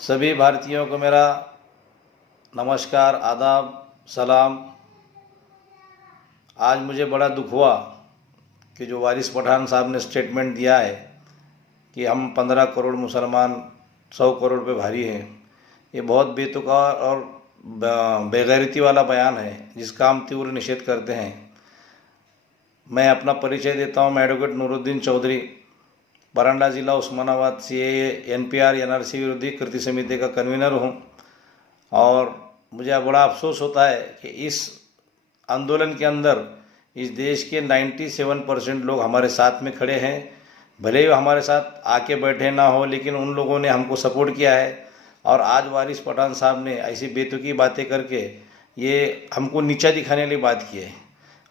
सभी भारतीयों को मेरा नमस्कार, आदाब, सलाम। आज मुझे बड़ा दुख हुआ कि जो वारिस पठान साहब ने स्टेटमेंट दिया है कि हम 15 करोड़ मुसलमान 100 करोड़ पे भारी हैं, ये बहुत बेतुका और बेगैरती वाला बयान है जिसका हम तीव्र निषेध करते हैं। मैं अपना परिचय देता हूँ। मैं एडवोकेट नूरुद्दीन चौधरी, बरांडा जिला उस्मानाबाद CAA NPR NRC विरोधी कृति समिति का कन्वीनर हूँ। और मुझे बड़ा अफसोस होता है कि इस आंदोलन के अंदर इस देश के 97% लोग हमारे साथ में खड़े हैं। भले ही हमारे साथ आके बैठे ना हो, लेकिन उन लोगों ने हमको सपोर्ट किया है। और आज वारिस पठान साहब ने ऐसी बेतुकी बातें करके ये हमको नीचा दिखाने वाली बात की है।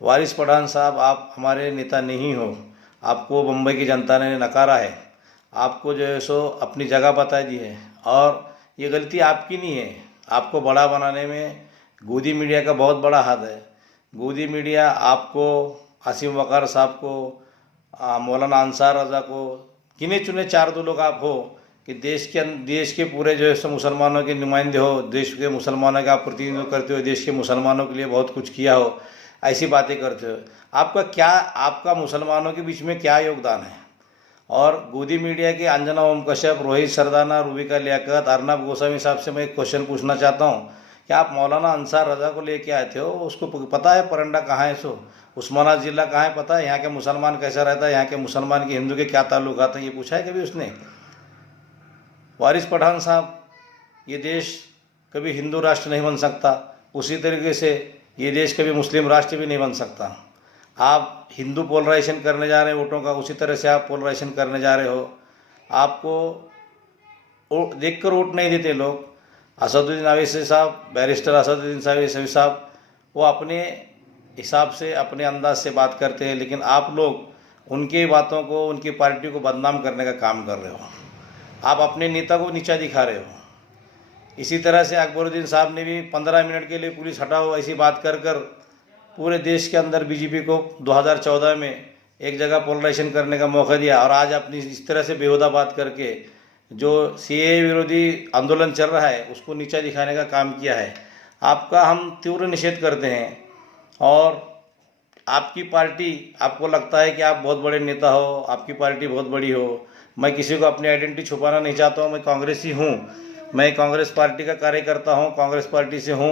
वारिस पठान साहब, आप हमारे नेता नहीं हो। आपको मुंबई की जनता ने नकारा है। आपको जो है सो अपनी जगह बता दी है और ये गलती आपकी नहीं है। आपको बड़ा बनाने में गोदी मीडिया का बहुत बड़ा हाथ है। गोदी मीडिया आपको, आसिम वकार साहब को, मौलाना अंसार रज़ा को, गिने चुने 4 लोग आप हो कि देश के पूरे जो है सो मुसलमानों के नुमाइंदे हो, देश के मुसलमानों का आप प्रतिनिधित्व करते हो, देश के मुसलमानों के लिए बहुत कुछ किया हो, ऐसी बातें करते हो। आपका मुसलमानों के बीच में क्या योगदान है? और गोदी मीडिया के अंजना ओम कश्यप, रोहित सरदाना, रूबिका लियाकत, अर्नब गोस्वामी साहब से मैं एक क्वेश्चन पूछना चाहता हूँ कि आप मौलाना अंसार रज़ा को लेके आए थे, उसको पता है परंडा कहाँ है? सो उस्मानाबाद जिला कहाँ है पता है? यहाँ के मुसलमान कैसा रहता है, यहाँ के मुसलमान के हिंदू के क्या ताल्लुकात हैं, ये पूछा है कभी उसने? वारिस पठान साहब, ये देश कभी हिंदू राष्ट्र नहीं बन सकता, उसी तरीके से ये देश कभी मुस्लिम राष्ट्र भी नहीं बन सकता। आप हिंदू पोलराइजेशन करने जा रहे हैं वोटों का, उसी तरह से आप पोलराइजेशन करने जा रहे हो। आपको देखकर वोट नहीं देते लोग। असदुद्दीन ओवैसी साहब, बैरिस्टर असदुद्दीन ओवैसी साहब, वो अपने हिसाब से, अपने अंदाज से बात करते हैं, लेकिन आप लोग उनकी बातों को, उनकी पार्टी को बदनाम करने का काम कर रहे हो। आप अपने नेता को नीचा दिखा रहे हो। इसी तरह से अकबरुद्दीन साहब ने भी 15 मिनट के लिए पुलिस हटाओ ऐसी बात कर पूरे देश के अंदर बीजेपी को 2014 में एक जगह पोलराइजेशन करने का मौका दिया। और आज अपनी इस तरह से बेहुदा बात करके जो CAA विरोधी आंदोलन चल रहा है उसको नीचा दिखाने का काम किया है। आपका हम तीव्र निषेध करते हैं। और आपकी पार्टी, आपको लगता है कि आप बहुत बड़े नेता हो, आपकी पार्टी बहुत बड़ी हो। मैं किसी को अपनी आइडेंटिटी छुपाना नहीं चाहता हूँ। मैं कांग्रेसी हूँ, मैं कांग्रेस पार्टी का कार्यकर्ता हूँ, कांग्रेस पार्टी से हूँ।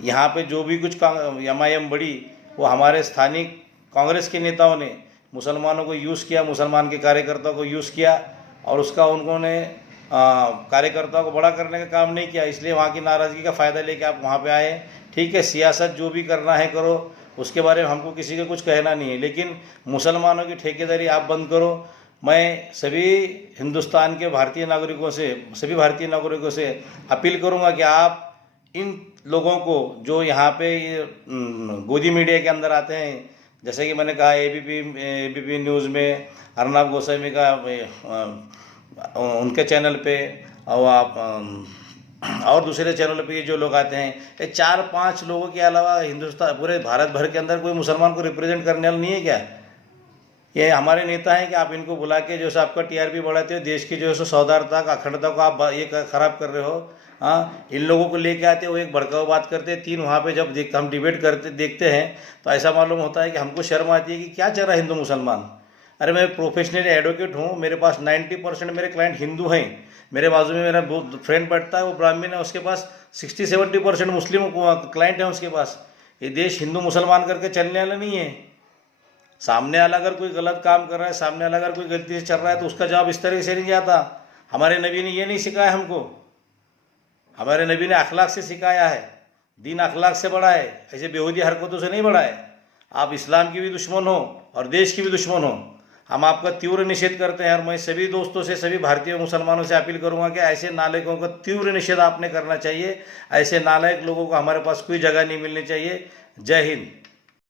यहाँ पे जो भी कुछ MIM बड़ी, वो हमारे स्थानिक कांग्रेस के नेताओं ने मुसलमानों को यूज़ किया, मुसलमान के कार्यकर्ताओं को यूज़ किया और उसका उन्होंने कार्यकर्ताओं को बड़ा करने का काम नहीं किया। इसलिए वहाँ की नाराज़गी का फ़ायदा लेके आप वहाँ पे आए। ठीक है, सियासत जो भी करना है करो, उसके बारे में हमको किसी का कुछ कहना नहीं है, लेकिन मुसलमानों की ठेकेदारी आप बंद करो। मैं सभी हिंदुस्तान के भारतीय नागरिकों से, सभी भारतीय नागरिकों से अपील करूंगा कि आप इन लोगों को जो यहाँ पे गोदी मीडिया के अंदर आते हैं, जैसे कि मैंने कहा ABP न्यूज़ में, अर्नब गोस्वामी का उनके चैनल पे, और आप और दूसरे चैनल पे जो लोग आते हैं, ये 4-5 लोगों के अलावा हिंदुस्तान, पूरे भारत भर के अंदर कोई मुसलमान को रिप्रेजेंट करने वाला नहीं है क्या? ये हमारे नेता हैं कि आप इनको बुला के जो है आपका TRP बढ़ाते हो, देश की जो है सौहार्दता का, अखंडता को आप ये खराब कर रहे हो। हाँ, इन लोगों को लेके आते हो, एक भड़काऊ बात करते हैं, 3 वहाँ पे जब हम डिबेट करते देखते हैं तो ऐसा मालूम होता है कि हमको शर्म आती है कि क्या चल रहा है हिंदू मुसलमान। अरे मैं प्रोफेशनल एडवोकेट हूँ, मेरे पास 90% मेरे क्लाइंट हिंदू हैं। मेरे बाजू में मेरा फ्रेंड बैठता है, वो ब्राह्मण है, उसके पास 60-70% मुस्लिम क्लाइंट हैं उसके पास। ये देश हिंदू मुसलमान करके चलने वाला नहीं है। सामने वाला अगर कोई गलत काम कर रहा है, सामने वाला अगर कोई गलती से चल रहा है तो उसका जवाब इस तरह से नहीं जाता। हमारे नबी ने ये नहीं सिखाया हमको। हमारे नबी ने अखलाक से सिखाया है। दीन अखलाक से बड़ा है, ऐसे बेहूदी हरकतों से नहीं बड़ा है। आप इस्लाम की भी दुश्मन हो और देश की भी दुश्मन हो। हम आपका तीव्र निषेध करते हैं। और मैं सभी दोस्तों से, सभी भारतीय मुसलमानों से अपील करूंगा कि ऐसे नालायकों का तीव्र निषेध आपने करना चाहिए। ऐसे नालायक लोगों को हमारे पास कोई जगह नहीं मिलनी चाहिए। जय हिंद।